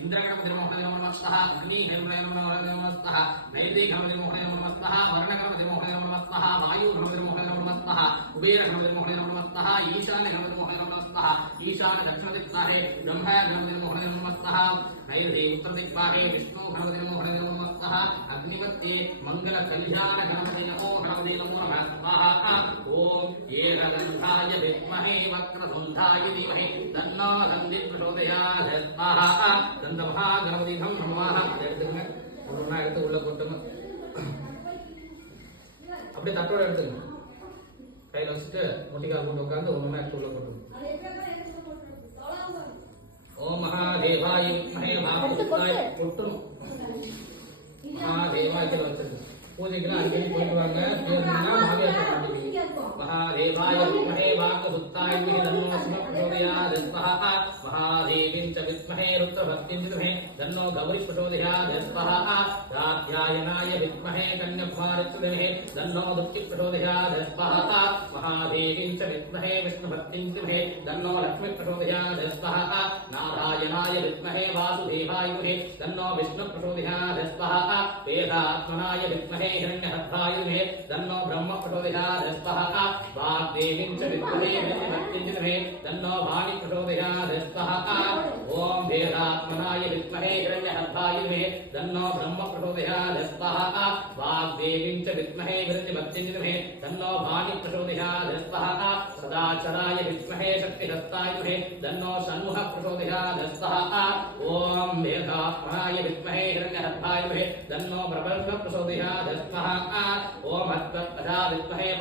इंद्रगणपतिर्मोहने नमः स्वः अग्निहेमयं नमः स्वः नैवेद्यगणपतिर्मोहने नमः स्वः वर्णगणपतिर्मोहने नमः स्वः वायुगणपतिर्मोहने नमः स्वः कुबेरगणपतिर्मोहने नमः स्वः ईशानगणपतिर्मोहने नमः स्वः ईशानदक्षिणदिक्पाहे ब्रह्मगणपतिर्मोहने नमः स्वः नैवेद्ये उत्तरदिक्पाहे विष्णुगणपतिर्मोहने नमः स्वः अग्निवत्ये मङ्गलकल्याणगणपते नमो गणपते नमो नमः स्वाहा ओम एकदन्ताय विद्महे वक्रतुण्डाय धीमहि तन्नो दन्दिः प्रचोदयात् स्वाहा தந்தமஹா கணபதி தம் நமஹ. எடுத்துக்கங்க, ஒவ்வொன்றா எடுத்து உள்ள போட்டுங்க. அப்படியே தட்டோட எடுத்துங்க, கையில வச்சுட்டு முட்டிக்கால் போட்டு உட்காந்து ஒவ்வொன்றா எடுத்து உள்ள போட்டுங்க. ஓம் மகாதேவாய வித்மஹே வாமதேவாய கொட்டணும். மகாதேவாய வச்சிருக்கு பூஜைக்கெல்லாம் அடிக்கடி போயிட்டு வாங்க. महादेवाय विद्महे वाक्सुत्ताय तन्नो प्रचोदयात् स्वाहा महादेवीं च विद्महे रुद्रभक्तिं च धीमहि तन्नो गौरी प्रचोदयात् स्वाहा कात्यायनाय विद्महे कन्याकुमारी च धीमहि तन्नो दुर्गी प्रचोदयात् स्वाहा महादेवीं च विद्महे विष्णुभक्तिं च धीमहि तन्नो लक्ष्मी प्रचोदयात् स्वाहा नारायणाय विद्महे वासुदेवाय धीमहि तन्नो विष्णु प्रचोदयात् स्वाहा वेदात्मनाय विद्महे हिरण्यगर्भाय धीमहि तन्नो ब्रह्म प्रचोदयात् स्वाहा वाग्देवीं च विद्महे भक्तिं च धीमहि तन्नो वाणी प्रचोदयात् स्वाहा ओम वेदात्मनाय विद्महे हिरण्यगर्भाय धीमहि तन्नो ब्रह्म प्रचोदयात् स्वाहा वाग्देवीं च विद्महे भक्तिं च धीमहि तन्नो वाणी प्रचोदयात् स्वाहा सदाचराय विद्महे शक्तिहस्ताय धीमहि तन्नो षण्मुख प्रचोदयात् स्वाहा ओम वेदात्मनाय विद्महे हिरण्यगर्भाय धीमहि तन्नो ब्रह्म प्रचोदयात् स्वाहा ओम अद्वैतपदा विद्महे